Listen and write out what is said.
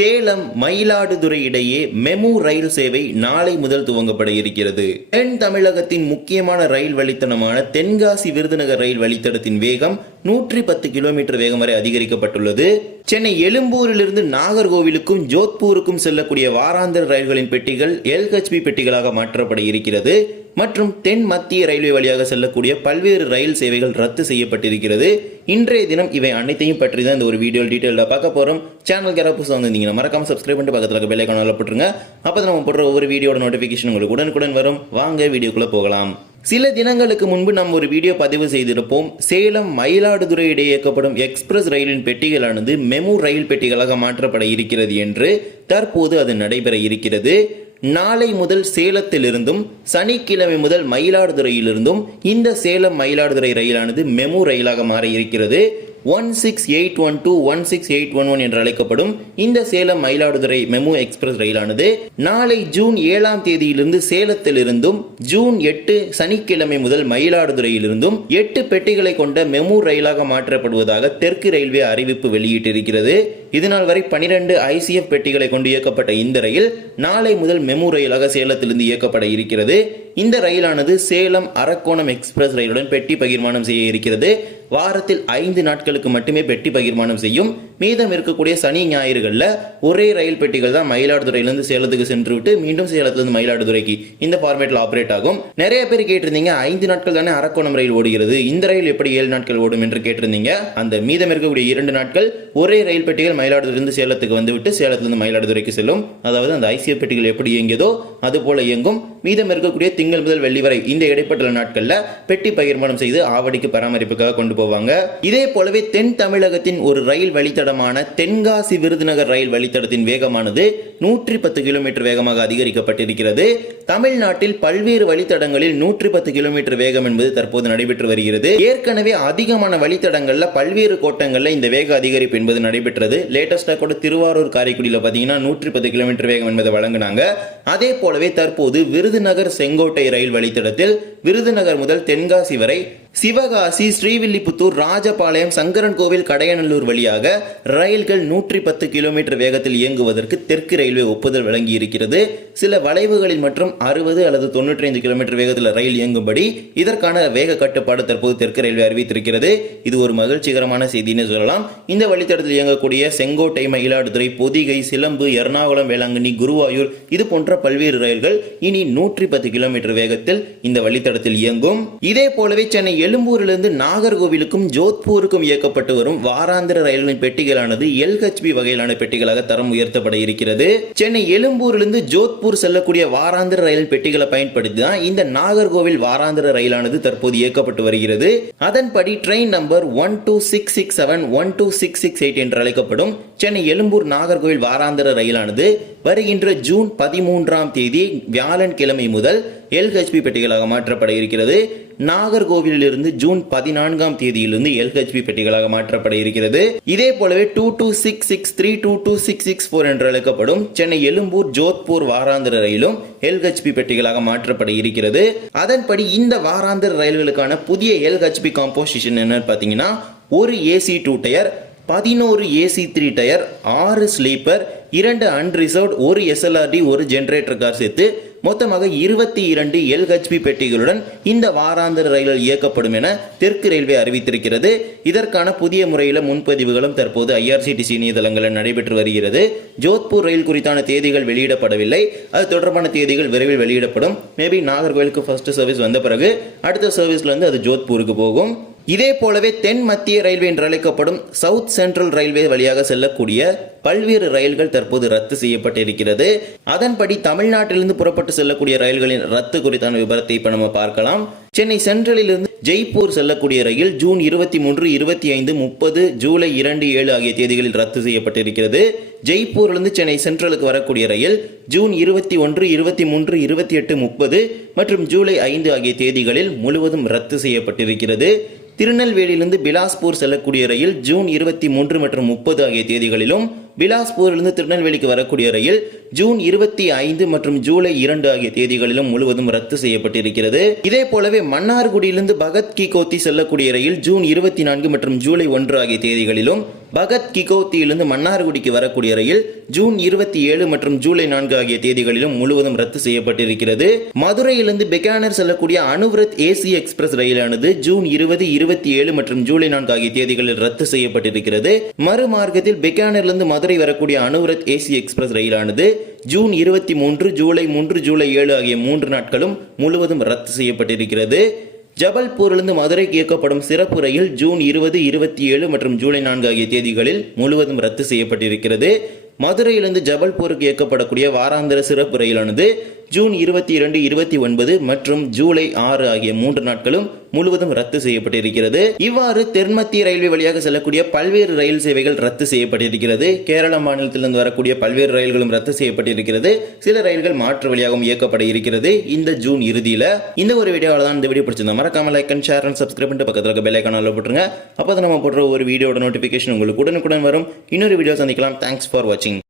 சேலம் மயிலாடுதுறை இடையே மெமு ரயில் சேவை நாளை முதல் துவங்கப்பட இருக்கிறது. தென் தமிழகத்தின் முக்கியமான ரயில் வழித்தடமான தென்காசி விருதுநகர் ரயில் வழித்தடத்தின் வேகம் நூற்றி பத்து கிலோமீட்டர் வேகம் வரை அதிகரிக்கப்பட்டுள்ளது. சென்னை எழும்பூரிலிருந்து நாகர்கோவிலுக்கும் ஜோத்பூருக்கும் செல்லக்கூடிய வாராந்திர ரயில்களின் பெட்டிகள் எல்ஹெச்பி பெட்டிகளாக மாற்றப்பட இருக்கிறது. மற்றும் தென் மத்திய ரயில்வே வழியாக செல்லக்கூடிய பல்வேறு ரயில் சேவைகள் ரத்து செய்யப்பட்டிருக்கிறது. இன்றைய தினம் இவை அனைத்தையும் பற்றி தான் இந்த ஒரு வீடியோ டீட்டெயிலாக பார்க்க போகிறோம் சேனல் கேரா புதுசாக வந்திருந்தீங்கன்னா மறக்காம சப்ஸ்கிரைப் பண்ணிட்டு பக்கத்தில் இருக்க போட்டுருங்க. அப்போ தான் நம்ம போடுற ஒவ்வொரு வீடியோட நோட்டிஃபிகேஷன் உங்களுக்கு உடனுக்குடன் வரும். வாங்க வீடியோக்குள்ளே போகலாம். சில தினங்களுக்கு முன்பு நாம் ஒரு வீடியோ பதிவு செய்திருப்போம். சேலம் மயிலாடுதுறை இடையே இயக்கப்படும் எக்ஸ்பிரஸ் ரயிலின் பெட்டிகளானது மெமு ரயில் பெட்டிகளாக மாற்றப்பட இருக்கிறது என்று தற்போது அது நடைபெற இருக்கிறது. நாளை முதல் சேலத்திலிருந்தும் சனிக்கிழமை முதல் மயிலாடுதுறையிலிருந்தும் இந்த சேலம் மயிலாடுதுறை ரயிலானது மெமு ரயிலாக மாற இருக்கிறது. One six eight one two one six eight one one என்று அழைக்கப்படும் இந்த சேலம் மயிலாடுதுறை மெமு எக்ஸ்பிரஸ் ரயிலானது நாளை ஜூன் ஏழாம் தேதியிலிருந்து சேலத்திலிருந்தும் ஜூன் எட்டு சனிக்கிழமை முதல் மயிலாடுதுறையிலிருந்தும் எட்டு பெட்டிகளை கொண்ட மெமு ரயிலாக மாற்றப்படுவதாக தெற்கு ரயில்வே அறிவிப்பு வெளியிட்டிருக்கிறது. இதனால் வரை பனிரெண்டு ஐசிஎஃப் பெட்டிகளை கொண்டு இயக்கப்பட்ட இந்த ரயில் நாளை முதல் மெமு ரயிலாக சேலத்திலிருந்து இயக்கப்பட இருக்கிறது. இந்த ரயிலானது சேலம் அரக்கோணம் எக்ஸ்பிரஸ் ரயிலுடன் பெட்டி பகிர்மானம் செய்ய இருக்கிறது. வாரத்தில் ஐந்து நாட்களுக்கு மட்டுமே பெட்டி பகிர்மானம் செய்யும். மீதம் இருக்கக்கூடிய சனி ஞாயிறுகளில் ஒரே ரயில் பெட்டிகள் தான் மயிலாடுதுறையிலிருந்து சேலத்துக்கு சென்று விட்டு மீண்டும் சேலத்திலிருந்து மயிலாடுதுறைக்கு இந்த ஃபார்மேட்டில் ஆப்ரேட் ஆகும். நிறைய பேர் கேட்டிருந்தீங்க ஐந்து நாட்கள் தானே அரக்கோணம் ரயில் ஓடுகிறது. இந்த ரயில் எப்படி ஏழு நாட்கள் ஓடும் என்று கேட்டிருந்தீங்க. அந்த மீதம் இருக்கக்கூடிய இரண்டு நாட்கள் ஒரே ரயில் பெட்டிகள் மயிலாடுதுறையிலிருந்து சேலத்துக்கு வந்துவிட்டு சேலத்திலிருந்து மயிலாடுதுறைக்கு செல்லும். அதாவது அந்த ஐசிஎஃப் பெட்டிகள் எப்படி இயங்கியதோ அது போல இயங்கும். மீதம் இருக்கக்கூடிய திங்கள் முதல் வெள்ளி வரை இந்த இடைப்பட்ட நாட்கள்ல பெட்டி பகிர்மானம் செய்து ஆவடிக்கு பராமரிப்புக்காக கொண்டு போவாங்க. இதே போலவே தென் தமிழகத்தின் ஒரு ரயில் வழித்தடமான தென்காசி விருதுநகர் ரயில் வழித்தடத்தின் வேகமானது நூற்றி பத்து கிலோமீட்டர் வேகமாக அதிகரிக்கப்பட்டிருக்கிறது. தமிழ்நாட்டில் பல்வேறு வழித்தடங்களில் நூற்றி பத்து கிலோமீட்டர் வேகம் என்பது தற்போது நடைபெற்று வருகிறது. ஏற்கனவே அதிகமான வழித்தடங்கள்ல பல்வேறு கோட்டங்கள்ல இந்த வேக அதிகரிப்பு என்பது நடைபெற்றது. லேட்டஸ்டா கூட திருவாரூர் காரைக்குடியில் பார்த்தீங்கன்னா நூற்றி பத்து கிலோமீட்டர் வேகம் என்பதை வழங்கினாங்க. அதே போலவே தற்போது விருது விருதுநகர் செங்கோட்டை ரயில் வழித்தடத்தில் விருதுநகர் முதல் தென்காசி வரை சிவகாசி ஸ்ரீவில்லிபுத்தூர் ராஜபாளையம் சங்கரன் கோவில் கடையநல்லூர் வழியாக ரயில்கள் நூற்றி பத்து கிலோமீட்டர் வேகத்தில் இயங்குவதற்கு தெற்கு ரயில்வே ஒப்புதல் வழங்கி இருக்கிறது சில வளைவுகளில் மற்றும் அறுபது அல்லது தொண்ணூற்றி ஐந்து கிலோமீட்டர் வேகத்தில் ரயில் இயங்கும்படி இதற்கான வேக கட்டுப்பாடு தற்போது தெற்கு ரயில்வே அறிவித்திருக்கிறது. இது ஒரு மகிழ்ச்சிகரமான செய்தின்னு சொல்லலாம். இந்த வழித்தடத்தில் இயங்கக்கூடிய செங்கோட்டை மயிலாடுதுறை பொதிகை சிலம்பு எர்ணாகுளம் வேளாங்கண்ணி குருவாயூர் இது போன்ற பல்வேறு ரயில்கள் இனி நூற்றி பத்து கிலோமீட்டர் வேகத்தில் இந்த வழித்தடத்தில் இயங்கும். இதே போலவே சென்னை எழும்பூரிலிருந்து நாகர்கோவிலுக்கும் ஜோத்பூருக்கும் இயக்கப்பட்டு வரும் வாராந்திர ரயில்களின் பெட்டிகளானது எல்ஹெச்பி வகையிலான பெட்டிகளாக தரம் உயர்த்தப்பட இருக்கிறது. சென்னை எழும்பூரிலிருந்து ஜோத்பூர் செல்லக்கூடிய வாராந்திர ரயில் பெட்டிகளை பயன்படுத்தி தான் இந்த நாகர்கோவில் வாராந்திர ரயிலானது தற்போது இயக்கப்பட்டு வருகிறது. அதன்படி train number one two six six seven one two six six eight என்று அழைக்கப்படும் சென்னை எழும்பூர் நாகர்கோவில் வாராந்திர ரயிலானது வருகின்ற ஜூன் பதிமூன்றாம் தேதி வியாழன் கிழமை முதல் எல்ஹெச்பி பெட்டிகளாக மாற்றப்பட இருக்கிறது. நாகர்கோவிலிருந்து ஜூன் பதினான்காம் தேதியிலிருந்து எல்ஹெச்பி பெட்டிகளாக மாற்றப்பட இருக்கிறது. இதே போலவே two two six six three two two six six four என்று அழைக்கப்படும் சென்னை எழும்பூர் ஜோத்பூர் வாராந்திர ரயிலும் எல்ஹெச்பி பெட்டிகளாக மாற்றப்பட இருக்கிறது. அதன்படி இந்த வாராந்திர ரயில்களுக்கான புதிய எல்ஹெச்பி காம்போசிஷன் என்னன்னு பார்த்தீங்கன்னா ஒரு ஏசி டூ டயர் பதினோரு ஏசி த்ரீ டயர் ஆறு ஸ்லீப்பர் இரண்டு அன்ரிசர்வ்ட் ஒரு எஸ்எல்ஆர்டி ஒரு ஜென்ரேட்டர் கார் சேர்த்து மொத்தமாக இருபத்தி இரண்டு எல்ஹெச்பி பெட்டிகளுடன் இந்த வாராந்திர ரயில்கள் இயக்கப்படும் என தெற்கு ரயில்வே அறிவித்திருக்கிறது. இதற்கான புதிய முறையில் முன்பதிவுகளும் தற்போது ஐஆர்சிடிசி இணையதளங்களில் நடைபெற்று வருகிறது. ஜோத்பூர் ரயில் குறித்தான தேதிகள் வெளியிடப்படவில்லை. அது தொடர்பான தேதிகள் விரைவில் வெளியிடப்படும். மேபி நாகர்கோவிலுக்கு ஃபர்ஸ்ட் சர்வீஸ் வந்த பிறகு அடுத்த சர்வீஸ்ல இருந்து அது ஜோத்பூருக்கு போகும். இதே போலவே தென் மத்திய ரயில்வே என்று அழைக்கப்படும் சவுத் சென்ட்ரல் ரயில்வே வழியாக செல்லக்கூடிய பல்வேறு ரயில்கள் தற்போது ரத்து செய்யப்பட்டிருக்கிறது. அதன்படி தமிழ்நாட்டிலிருந்து புறப்பட்டு செல்லக்கூடிய ரயில்களின் ரத்து குறித்தான விவரத்தை இப்போ நம்ம பார்க்கலாம். சென்னை சென்ட்ரலிலிருந்து ஜெய்ப்பூர் செல்லக்கூடிய ரயில் ஜூன் இருபத்தி மூன்று இருபத்தி ஐந்து முப்பது ஜூலை இரண்டு ஏழு ஆகிய தேதிகளில் ரத்து செய்யப்பட்டிருக்கிறது. ஜெய்ப்பூரிலிருந்து சென்னை சென்ட்ரலுக்கு வரக்கூடிய ரயில் ஜூன் இருபத்தி ஒன்று இருபத்தி மூன்று இருபத்தி எட்டு முப்பது மற்றும் ஜூலை ஐந்து ஆகிய தேதிகளில் முழுவதும் ரத்து செய்யப்பட்டிருக்கிறது. திருநெல்வேலியிலிருந்து பிலாஸ்பூர் செல்லக்கூடிய ரயில் ஜூன் இருபத்தி மூன்று மற்றும் முப்பது ஆகிய தேதிகளிலும் பிலாஸ்பூரிலிருந்து திருநெல்வேலிக்கு வரக்கூடிய ரயில் ஜூன் இருபத்தி ஐந்து மற்றும் ஜூலை இரண்டு ஆகிய தேதிகளிலும் முழுவதும் ரத்து செய்யப்பட்டிருக்கிறது. இதே போலவே மன்னார்குடியிலிருந்து பகத் கிகோத்தி செல்லக்கூடிய ரயில் ஜூன் இருபத்தி நான்கு மற்றும் ஜூலை ஒன்று ஆகிய தேதிகளிலும் பகத் கிகோத்தியிலிருந்து மன்னார்குடிக்கு வரக்கூடிய ரயில் ஜூன் இருபத்தி ஏழு மற்றும் ஜூலை நான்கு ஆகிய தேதிகளிலும் முழுவதும் ரத்து செய்யப்பட்டிருக்கிறது. மதுரையிலிருந்து பெக்கானர் செல்லக்கூடிய அனுவிரத் ஏசி எக்ஸ்பிரஸ் ரயிலானது ஜூன் இருபது இருபத்தி ஏழு மற்றும் ஜூலை நான்கு ஆகிய தேதிகளில் ரத்து செய்யப்பட்டிருக்கிறது. மறுமார்க்கத்தில் பெக்கானரிலிருந்து மதுரை வரக்கூடிய அனுவரத் ஏசி எக்ஸ்பிரஸ் ரயிலானது ஜூன் இருபத்தி மூன்று ஜூலை மூன்று ஜூலை ஏழு ஆகிய மூன்று நாட்களும் முழுவதும் ரத்து செய்யப்பட்டிருக்கிறது. ஜபல்பூரிலிருந்து மதுரைக்கு இயக்கப்படும் சிறப்பு ரயில் ஜூன் இருபது இருபத்தி ஏழு மற்றும் ஜூலை நான்கு ஆகிய தேதிகளில் முழுவதும் ரத்து செய்யப்பட்டிருக்கிறது. மதுரையிலிருந்து ஜபல்பூருக்கு இயக்கப்படக்கூடிய வாராந்திர சிறப்பு ரயிலானது ஜூன் இருபத்தி இரண்டு இருபத்தி ஒன்பது மற்றும் ஜூலை ஆறு ஆகிய மூன்று நாட்களும் முழுவதும் ரத்து செய்யப்பட்டிருக்கிறது. இவ்வாறு தென்மத்திய ரயில்வே வழியாக செல்லக்கூடிய பல்வேறு ரயில் சேவைகள் ரத்து செய்யப்பட்டிருக்கிறது. கேரள மாநிலத்திலிருந்து வரக்கூடிய பல்வேறு ரயில்களும் ரத்து செய்யப்பட்டிருக்கிறது. சில ரயில்கள் மாற்று வழியாகவும் இயக்கப்பட இருக்கிறது. இந்த ஜூன் இறுதியில இந்த ஒரு வீடியோவில் தான் இந்த வீடியோ பிடிச்சிருந்தா மறக்காம like and share and subscribe பண்ணிட்டு பக்கத்தில் இருக்க பெல் ஐக்கானில் போட்டுருங்க. அப்போ நம்ம போடுற ஒரு வீடியோட நோட்டிஃபிகேஷன் உங்களுக்கு உடனுக்குடன் வரும். இன்னொரு வீடியோ சந்திக்கலாம். தேங்க்ஸ் ஃபார் வாட்சிங்